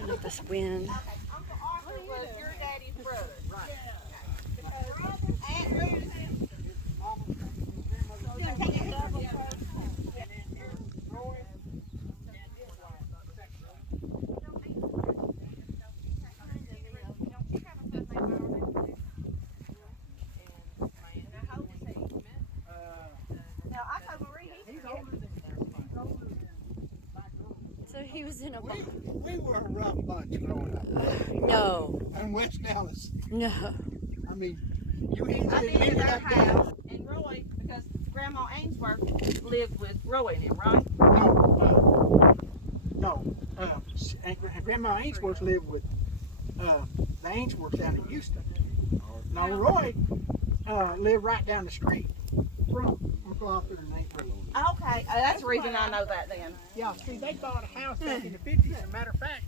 Look at this wind. Uncle Arthur was your daddy's brother. Right. Aunt Ruth. So he was in a We were a rough bunch growing up. No. In West Dallas. No. I mean, I lived in our house, and Roy, because Grandma Ainsworth lived with Roy and him, right? No. Grandma Ainsworth lived with the Ainsworths down in Houston. Now Roy lived right down the street from Uncle Arthur and Aunt Ruth. Okay, that's the reason I know that then. Yeah, see, they bought a house back in the 50s. As a matter of fact,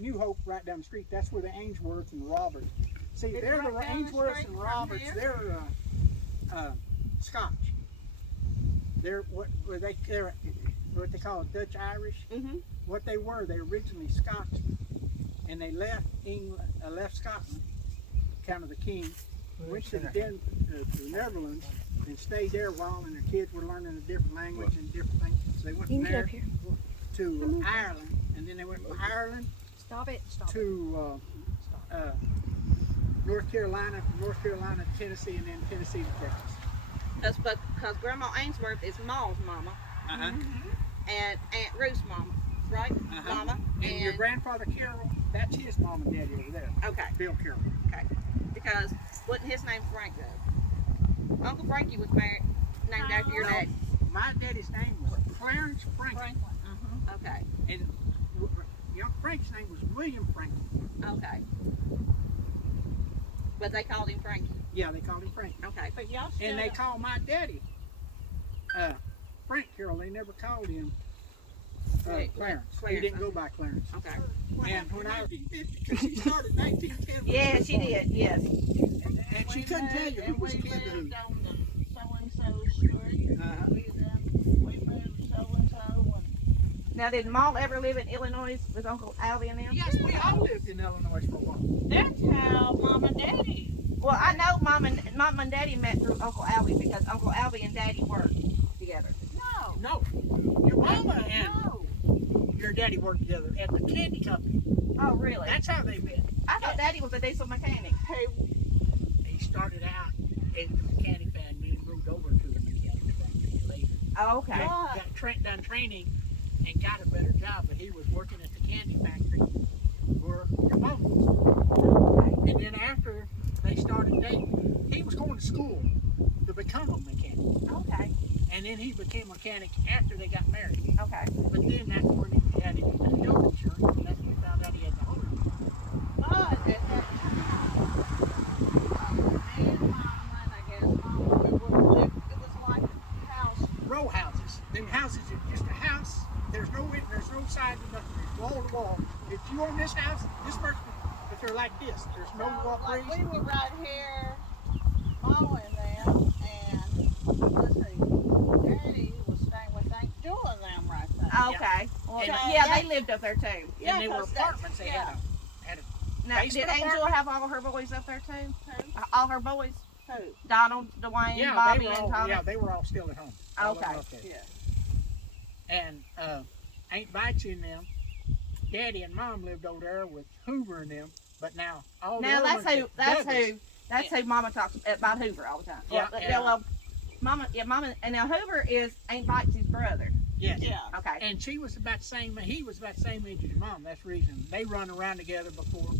New Hope right down the street. That's where the Ainsworths and the Roberts. See, they're the Ainsworths and Roberts. They're Scotch. They're what they call Dutch Irish. Mm-hmm. What they were originally Scotsmen, and they left England, left Scotland, kind of the king, went to the Netherlands and stayed there a while, and their kids were learning a different language and different things. So they went from there to Ireland, and then they went from Ireland to North Carolina, Tennessee, and then Tennessee to Texas. Because Grandma Ainsworth is Ma's mama, and Aunt Ruth's mama, right? Mama. And your grandfather Carroll, that's his mom and daddy over there. Okay. Bill Carroll. Okay. Because wasn't his name Frank though? Uncle Frankie was named after your dad. My daddy's name was Clarence Franklin. Okay. And young Frank's name was William Franklin. Okay. But they called him Frankie. Yeah, they called him Frank. Okay. But y'all And they called my daddy Frank Carroll. They never called him Clarence. He didn't go by Clarence. Okay. And when I, because she started 1910. Yeah, she did. Yes. And she couldn't tell you who was kid who. On the so-and-so street. We moved so-and-so. Now, did Ma ever live in Illinois with Uncle Alvy and them? Yes, we all lived in Illinois for a while. That's how Mom and Daddy. Well, I know Mom and Daddy met through Uncle Alvy because Uncle Alvy and Daddy worked together. No. Your mama and your daddy worked together at the candy company. Oh, really? That's how they met. I thought Daddy was a diesel mechanic. He started out as a mechanic and then moved over to the mechanic factory later. Oh, okay. Done training and got a better job, but he was working at the candy factory where your mom was. And then after they started dating, he was going to school to become a mechanic. Okay. And then he became a mechanic after they got married. Okay. But then that's when he had his health insurance, and that's when we found out he had the home insurance. But at that time, me and Mom and I guess Mom, we would live, it was like a house. Row houses. Them houses are just a house. There's no sides or nothing. It's wall to wall. If you own this house, this person, if they're like this, there's no walkways. Like we were right here, mowing them, and let's see, Daddy was staying with Aunt Jewel and them right there. Okay. Well, And- yeah, they lived up there too. Yeah, And they were 'cause that's- apartments. They had a Now, basement did Angel apartment? have all her boys up there too? Who? All her boys? Who? Donald, Dwayne, Yeah, Bobby, they were and all, Tommy? yeah, they were all still at home. All of them Okay. up there. Yeah. And Aunt Betsy and them, Daddy and Mom lived over there with Hoover and them. But now all the Now other ones that's who Mama talks about Hoover all the time. Yeah, Yeah, well, Mama, and now Hoover is Aunt Betsy's brother. Yes. Yeah. Okay. And she was about the same. He was about the same age as your mom. That's the reason they run around together before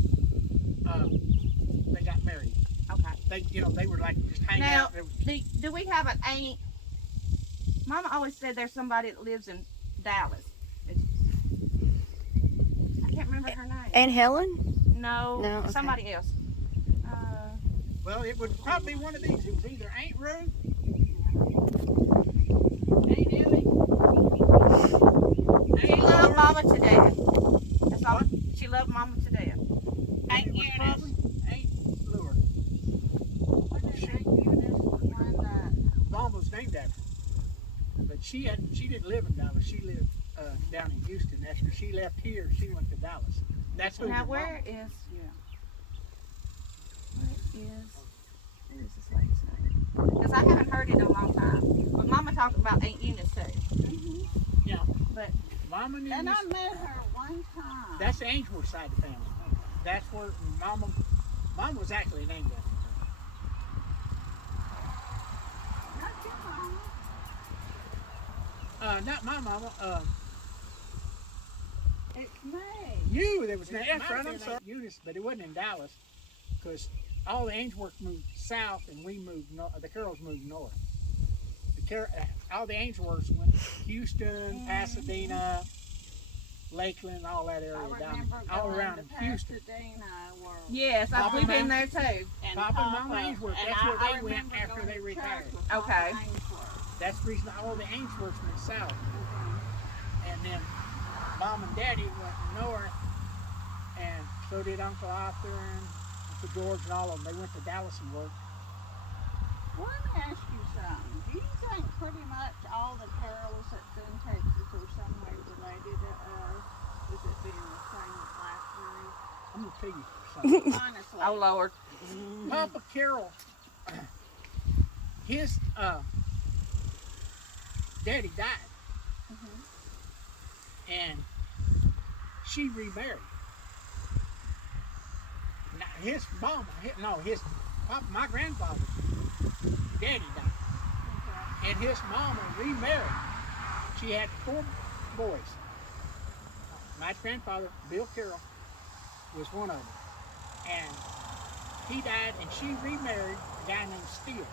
they got married. Okay. They were like just hanging Now, out. There was- do we have an aunt? Mama always said there's somebody that lives in Dallas. I can't remember her name. Aunt Helen? No, No, okay. somebody else. Well, it would probably be one of these. It was either Aunt Ruth, Aunt Ellie. She loved Mama to death. That's all. She loved Mama to death. Aunt it was Eunice. probably Aunt Lure. What did Aunt Eunice was one that? Mom was named after her. But she didn't live in Dallas. she lived down in Houston. After she left here, she went to Dallas. That's who Now your where mom- is Yeah. where is this lady's name? Because I haven't heard it in a long time. But Mama talked about Aunt Eunice too. Yeah. But Mama and And I Eunice, met her one time. that's the Ainsworth side of the family. That's where Mama was actually named after Not your mama. her. Not my mama. It's me. You, there was named after I'm sorry, Eunice, but it wasn't in Dallas, because all the Ainsworths moved south and we moved north. The Carrolls moved north. All the Ainsworths went to Houston, Pasadena, Lakeland, all that area I down remember all going around to Houston. Pasadena where yes, Papa we've been and there too. and Papa and Mama Ainsworth, and that's where I they went remember after going they to retired. church with Papa Okay. Ainsworth. That's the reason all the Ainsworths went south. And then Mom and Daddy went north, and so did Uncle Arthur and Uncle George and all of them. They went to Dallas and worked. Well, let me ask you something. Do you think pretty much all the Carrolls that's in Texas are some way related to us? Is it being the same last name? I'm going to tell you something. Honestly. Oh Lord. Papa Carroll, his daddy died. And she remarried. Now, his mama, his papa, my grandfather, daddy died. And his mama remarried. She had 4 boys. My grandfather, Bill Carroll, was one of them. And he died, and she remarried a guy named Steele.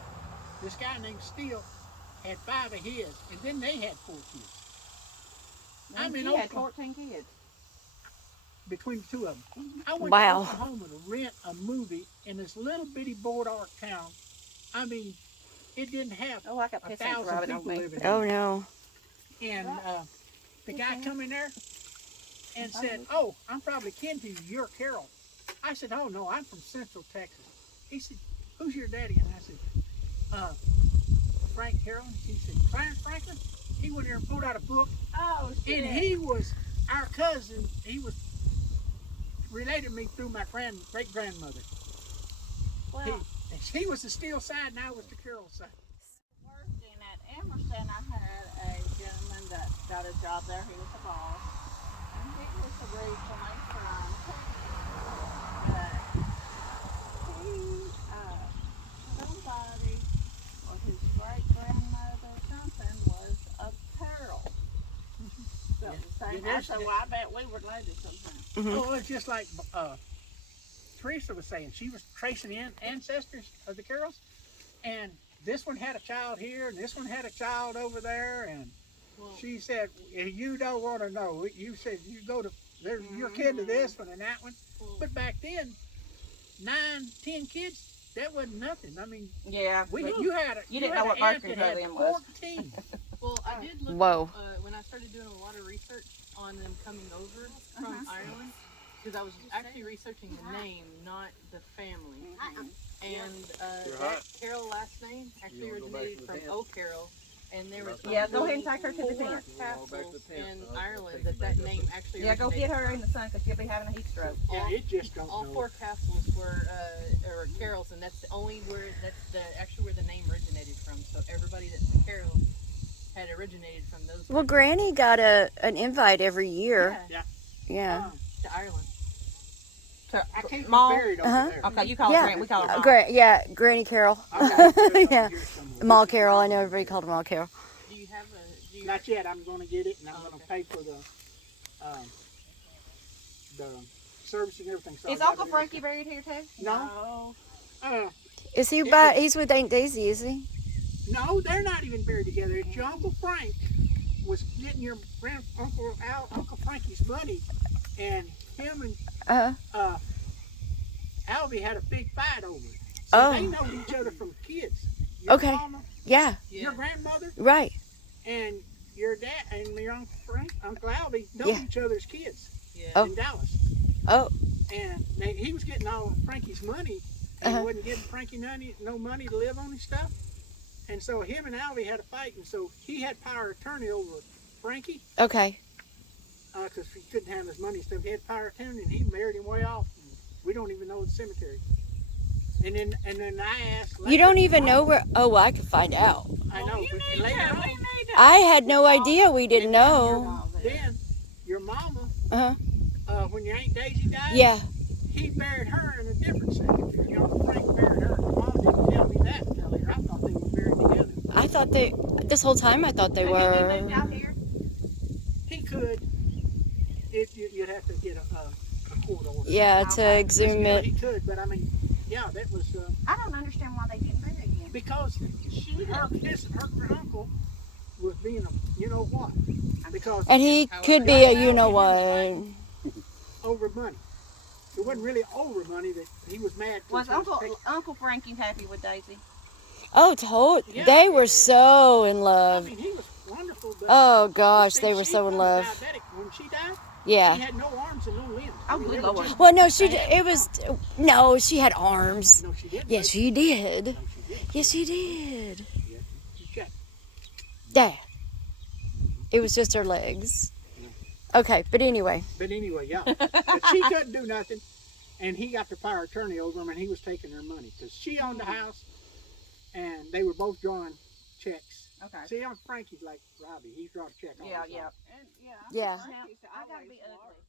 This guy named Steele had 5 of his, and then they had 4 kids. I'm in She had Oklahoma. 14 kids. Between the 2 of them. I went Wow. to Oklahoma to rent a movie in this little bitty boardwalk town. I mean, it didn't have Oh, I got pissed off 1,000 rabbit on people me. living in Oh it. no. And the guy come in there and said, "Oh, I'm probably kin to you. You're Carol." I said, "Oh no, I'm from Central Texas." He said, "Who's your daddy?" And I said, "Frank Carroll." He said, "Clarence Franklin?" He went there and pulled out a book, Oh, shit. and he was our cousin. He was related to me through my great grandmother. Well, He was the Steele side, and I was the Carroll side. working at Emerson, I had a gentleman that got a job there. He was a boss. And he was originally from Texas. But somebody, or his great-grandmother or something, was a Carroll. So the same. I said, well, I bet we were related sometime. Oh, it's just like Teresa was saying. She was tracing in ancestors of the Carrolls, and this one had a child here, and this one had a child over there, and she said, "You don't want to know." You said you go to you're kid to this one and that one, but back then, 9, 10 kids, that wasn't nothing. I mean, Yeah. you had You didn't had know what an aunt birth that had control was. 14. Well, I did look Whoa. up, when I started doing a lot of research on them coming over from Ireland, because I was actually researching the name, not the family. And that Carroll last name actually originated from O'Carroll, and there was Yeah, go ahead and take her to the 4 tent. castles in Ireland that name actually Yeah, go originated get her from. in the sun because she'll be having a heat stroke. Yeah, it just don't All know. 4 castles were Carrolls, and that's the only where where the name originated from. So everybody that's a Carroll had originated from those. Well, Granny got an invite every year. Yeah, Yeah. to Ireland. I can't be Mall? buried over Uh-huh. there. Okay, you call Yeah. her Grant, we call her Mom. Granny Carol. Okay. Yeah. Mall Carol. I know everybody called her Mall Carol. Do you have a? Do you Not yet. I'm going to get it, and I'm going to pay for the service and everything. So Is I got Uncle it. Frankie buried here too? No. Is he he's with Aunt Daisy, is he? No, they're not even buried together. It's your Uncle Frank was getting your Uncle Frankie's money, and him and Uh-huh. Albie had a big fight over it. So Oh. they know each other from kids. Your Okay. mama, Yeah. your grandmother, Right. and your dad and your Uncle Frank, Uncle Albie know Yeah. each other's kids Yeah. Oh. in Dallas. Oh. And he was getting all of Frankie's money, and Uh-huh. he wasn't giving Frankie no money to live on his stuff. And so him and Albie had a fight, and so he had power of attorney over Frankie, Okay. because he couldn't have his money and stuff. He had power of attorney, and he married him way off. And we don't even know the cemetery. And then I asked. You don't even know where. Oh, well, I could find out. I know, You but need later to. on, We need to. I had no idea. We didn't know. then your mama, Uh-huh. when your Aunt Daisy died, Yeah. he buried her in a different cemetery. You know, Frank buried her. Your mom didn't tell me that until later. I thought they were buried together. I thought they. This whole time, I thought they Could he be were. moved out here? He could, if you'd have to get a court order. Yeah, to Okay. But exhume still, it. he could, but I mean, yeah, that was I don't understand why they didn't bury him. because her uncle was being a you know what, because And he could be a you know what. over money. It wasn't really over money that he was mad. 'Cause Was he taking- Uncle Frankie happy with Daisy? Oh, they were so in I love. mean, he was wonderful. But Oh gosh, see, they were she so in was love. diabetic. When she died, she Yeah. had no arms and no limbs. Oh, they good were Lord. just- Well, no, it was. No, she had arms. No, she didn't. Yes, she did. No, she didn't. Yes, she did. Yeah, you check. Yeah. It was just her legs. Okay, but anyway. But anyway, yeah. But she couldn't do nothing, and he got the power of attorney over him, and he was taking her money because she owned the house, and they were both drawing checks. Okay. See, Frankie's like Robbie. He's drawing a check all Yeah, the yeah. time. And, yeah. Yeah. Frankie's I gotta always be large. ugly.